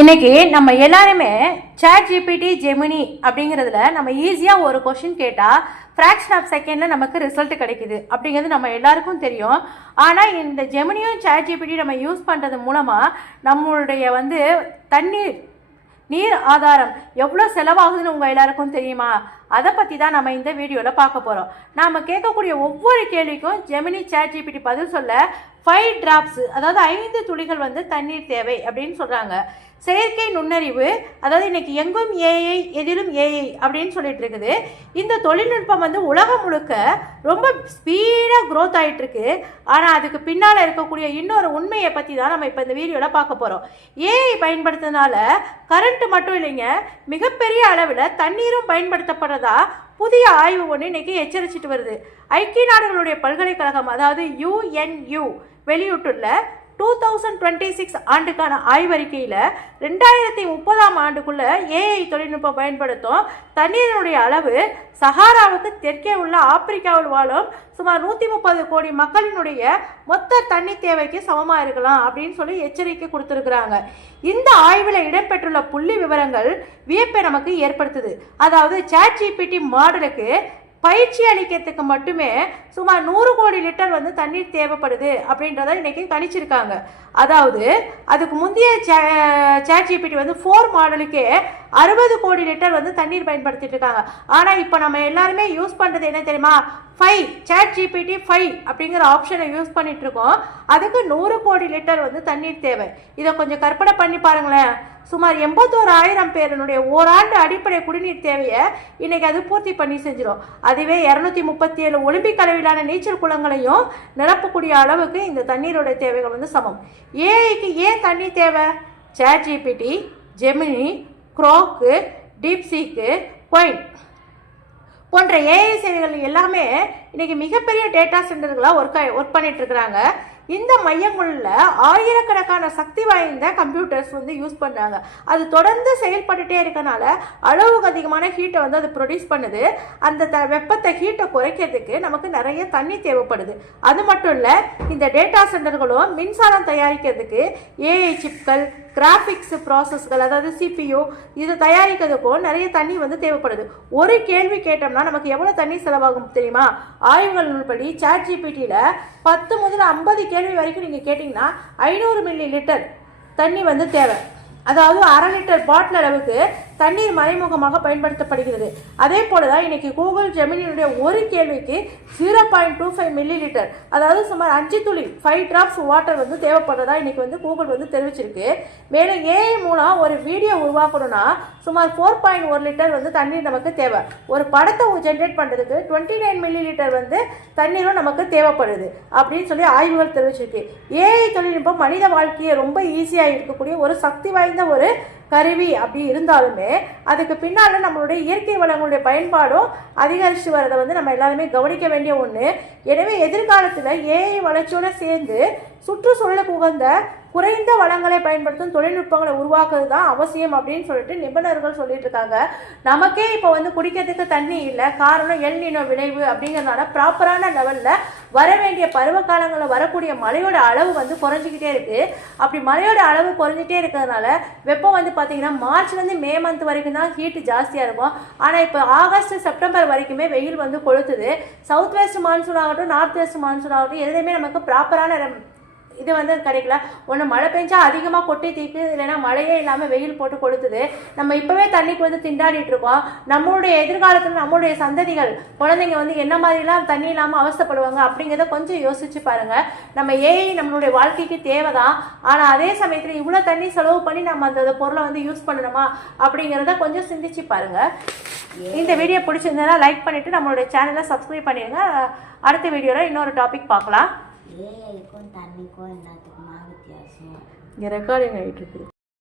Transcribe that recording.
இன்னைக்கு நம்ம எல்லாருமே சாட் ஜிபிடி ஜெமினி அப்படிங்கிறதுல நம்ம ஈஸியாக ஒரு கொஷின் கேட்டால் ஃப்ராக்ஷன் ஆஃப் செகண்டில் நமக்கு ரிசல்ட் கிடைக்குது அப்படிங்கிறது நம்ம எல்லாருக்கும் தெரியும். ஆனால் இந்த ஜெமினியும் சாட் ஜிபிடி நம்ம யூஸ் பண்ணுறது மூலமாக நம்மளுடைய நீர் ஆதாரம் எவ்வளோ செலவாகுதுன்னு உங்கள் எல்லாருக்கும் தெரியுமா? அதை பற்றி தான் நம்ம இந்த வீடியோவில் பார்க்க போகிறோம். நாம் கேட்கக்கூடிய ஒவ்வொரு கேள்விக்கும் ஜெமினி சாட் ஜிபிடி பதில் சொல்ல 5 drops, அதாவது 5 துளிகள் தண்ணீர் தேவை அப்படின்னு சொல்கிறாங்க. செயற்கை நுண்ணறிவு, அதாவது இன்னைக்கு எங்கும் ஏஐ எதிலும் ஏஐ அப்படின்னு சொல்லிட்டு இருக்குது. இந்த தொழில்நுட்பம் உலகம் முழுக்க ரொம்ப ஸ்பீடாக க்ரோத் ஆகிட்டு இருக்கு. ஆனால் அதுக்கு பின்னால் இருக்கக்கூடிய இன்னொரு உண்மையை பற்றி தான் நம்ம இப்போ இந்த வீடியோவில் பார்க்க போகிறோம். ஏஐ பயன்படுத்துறதுனால கரண்ட் மட்டும் இல்லைங்க, மிகப்பெரிய அளவில் தண்ணீரும் பயன்படுத்தப்படுறதா புதிய ஆய்வு ஒன்று இன்னைக்கு எச்சரிச்சிட்டு வருது. ஐக்கிய நாடுகளுடைய பல்கலைக்கழகம், அதாவது UNU வெளியிட்டுள்ள 2026 ஆண்டுக்கான ஆய்வறிக்கையில் 2030ஆம் ஆண்டுக்குள்ள ஏஐ தொழில்நுட்பம் பயன்படுத்தும் தண்ணீரினுடைய அளவு சஹாராவுக்கு தெற்கே உள்ள ஆப்பிரிக்காவில் வாழும் சுமார் 130 கோடி மக்களினுடைய மொத்த தண்ணீர் தேவைக்கு சமமாக இருக்கலாம் அப்படின்னு சொல்லி எச்சரிக்கை கொடுத்துருக்குறாங்க. இந்த ஆய்வில் இடம்பெற்றுள்ள புள்ளி விவரங்கள் வியப்பை நமக்கு ஏற்படுத்துது. அதாவது சாட் ஜிபிடி மாடலுக்கு பயிற்சி அளிக்கிறதுக்கு மட்டுமே சுமார் 100 கோடி லிட்டர் தண்ணீர் தேவைப்படுது அப்படின்றத இன்னைக்கு கணிச்சிருக்காங்க. அதாவது அதுக்கு முந்தைய சாட் ஜிபிடி 4 மாடலுக்கே 60 கோடி லிட்டர் தண்ணீர் பயன்படுத்திட்டு இருக்காங்க. ஆனால் இப்போ நம்ம எல்லாருமே யூஸ் பண்ணுறது என்ன தெரியுமா? 5 சாட் ஜிபிடி 5 அப்படிங்கிற ஆப்ஷனை யூஸ் பண்ணிட்டு இருக்கோம். அதுக்கு 100 கோடி லிட்டர் தண்ணீர் தேவை. இதை கொஞ்சம் கற்பனை பண்ணி பாருங்களேன். சுமார் 81,000 பேருடைய ஓராண்டு அடிப்படை குடிநீர் தேவையை இன்னைக்கு அது பூர்த்தி பண்ணி செஞ்சிடும். அதுவே 237 ஒலிம்பிக் அளவிலான நீச்சல் குளங்களையும் நிரப்பக்கூடிய அளவுக்கு இந்த தண்ணீரோட தேவைகள் சமம். ஏஐக்கு ஏன் தண்ணீர் தேவை? சாட் ஜிபிடி, ஜெமினி, க்ரோக்கு, டீப்சீக்கு, குவைன் போன்ற ஏஐ சேவைகள் எல்லாமே இன்னைக்கு மிகப்பெரிய டேட்டா சென்டர்களாக ஒர்க் பண்ணிட்டு இருக்கிறாங்க. இந்த மையங்களில் ஆயிரக்கணக்கான சக்தி வாய்ந்த கம்ப்யூட்டர்ஸ் யூஸ் பண்ணுறாங்க. அது தொடர்ந்து செயல்பட்டுட்டே இருக்கனால அளவுக்கு அதிகமான ஹீட்டை அது ப்ரொடியூஸ் பண்ணுது. அந்த வெப்பத்தை ஹீட்டை குறைக்கிறதுக்கு நமக்கு நிறைய தண்ணி தேவைப்படுது. அது மட்டும் இல்லை, இந்த டேட்டா சென்டர்களும் மின்சாரம் தயாரிக்கிறதுக்கு ஏஐ சிப்கள், கிராஃபிக்ஸ் ப்ராசஸ்கள், அதாவது CPU இது தயாரிக்கிறதுக்கும் நிறைய தண்ணி தேவைப்படுது. ஒரு கேள்வி கேட்டோம்னா நமக்கு எவ்வளோ தண்ணி செலவாகும் தெரியுமா? ஆய்வுகள் படி சாட் ஜிபிடியில் 10 முதல் 50 கேள்வி வரைக்கும் நீங்கள் கேட்டிங்கன்னா 500 மில்லி லிட்டர் தண்ணி தேவை. அதாவது 1/2 லிட்டர் பாட்டில் அளவுக்கு தண்ணீர் மறைமுகமாக பயன்படுத்தப்படுகிறது. அதே போல தான் இன்னைக்கு கூகுள் ஜெமினியுடைய ஒரு கேள்விக்கு 0.25 மில்லி லிட்டர், அதாவது சுமார் 5 துளி 5 drops வாட்டர் தேவைப்படுறதா இன்னைக்கு கூகுள் தெரிவிச்சிருக்கு. மேலும் ஏஐ மூலம் ஒரு வீடியோ உருவாக்கணும்னா சுமார் 4.1 லிட்டர் தண்ணீர் நமக்கு தேவை. ஒரு படத்தை ஜென்ரேட் பண்ணுறதுக்கு 29 மில்லி லிட்டர் தண்ணீரும் நமக்கு தேவைப்படுது அப்படின்னு சொல்லி ஆய்வுகள் தெரிவிச்சிருக்கு. ஏஐ தொழில்நுட்பம் மனித வாழ்க்கையை ரொம்ப ஈஸியாக இருக்கக்கூடிய ஒரு சக்தி வாய்ந்த ஒரு கருவி அப்படி இருந்தாலுமே அதுக்கு பின்னால் நம்மளுடைய இயற்கை வளங்களுடைய பயன்பாடும் அதிகரித்து வரதை நம்ம எல்லாருமே கவனிக்க வேண்டிய ஒன்று. எனவே எதிர்காலத்தில் ஏஐ வளர்ச்சியோடு சேர்ந்து சுற்றுச்சூழலுக்கு உகந்த குறைந்த வளங்களை பயன்படுத்தும் தொழில்நுட்பங்களை உருவாக்குறது தான் அவசியம் அப்படின்னு சொல்லிட்டு நிபுணர்கள் சொல்லிட்டு இருக்காங்க. நமக்கே இப்போ குடிக்கிறதுக்கு தண்ணி இல்லை, காரணம் எல் நினோ விளைவு அப்படிங்கிறதுனால ப்ராப்பரான லெவலில் வர வேண்டிய பருவ காலங்களில் வரக்கூடிய மழையோட அளவு குறைஞ்சிக்கிட்டே இருக்கு. அப்படி மழையோட அளவு குறைஞ்சிட்டே இருக்கிறதுனால வெப்பம் பார்த்தீங்கன்னா மார்ச்லேருந்து மே மந்த் வரைக்கும் தான் ஹீட் ஜாஸ்தியாக இருக்கும். ஆனால் இப்போ ஆகஸ்ட் செப்டம்பர் வரைக்குமே வெயில் கொளுத்துது. சவுத் வெஸ்ட் மான்சூன் ஆகட்டும், நார்த் வெஸ்ட் மான்சூன் ஆகட்டும், எதுலையுமே நமக்கு ப்ராப்பரான இது கிடைக்கல. ஒன்று மழை பெஞ்சா அதிகமாக கொட்டி தீக்கு, இல்லைன்னா மழையே இல்லாமல் வெயில் போட்டு கொளுத்துது. நம்ம இப்போவே தண்ணிக்கு திண்டாடிட்டு இருக்கோம். நம்மளுடைய எதிர்காலத்தில் நம்மளுடைய சந்ததிகள் குழந்தைங்க என்ன மாதிரிலாம் தண்ணி இல்லாமல் அவஸ்தைப்படுவாங்க அப்படிங்கிறத கொஞ்சம் யோசிச்சு பாருங்க. நம்ம ஏஐ நம்மளுடைய வாழ்க்கைக்கு தேவைதான், ஆனால் அதே சமயத்தில் இவ்வளோ தண்ணி செலவு பண்ணி நம்ம அந்த பொருளை யூஸ் பண்ணணுமா அப்படிங்கிறத கொஞ்சம் சிந்திச்சு பாருங்க. இந்த வீடியோ பிடிச்சிருந்ததுன்னா லைக் பண்ணிட்டு நம்மளுடைய சேனலை சப்ஸ்கிரைப் பண்ணிடுங்க. அடுத்த வீடியோவில் இன்னொரு டாபிக் பார்க்கலாம். ஏஐக்கும் தண்ணிக்கும் என்னத்துக்குமா வித்தியாசம்? இங்கே ரெக்கார்டிங் ஆகிட்டு இருக்குது.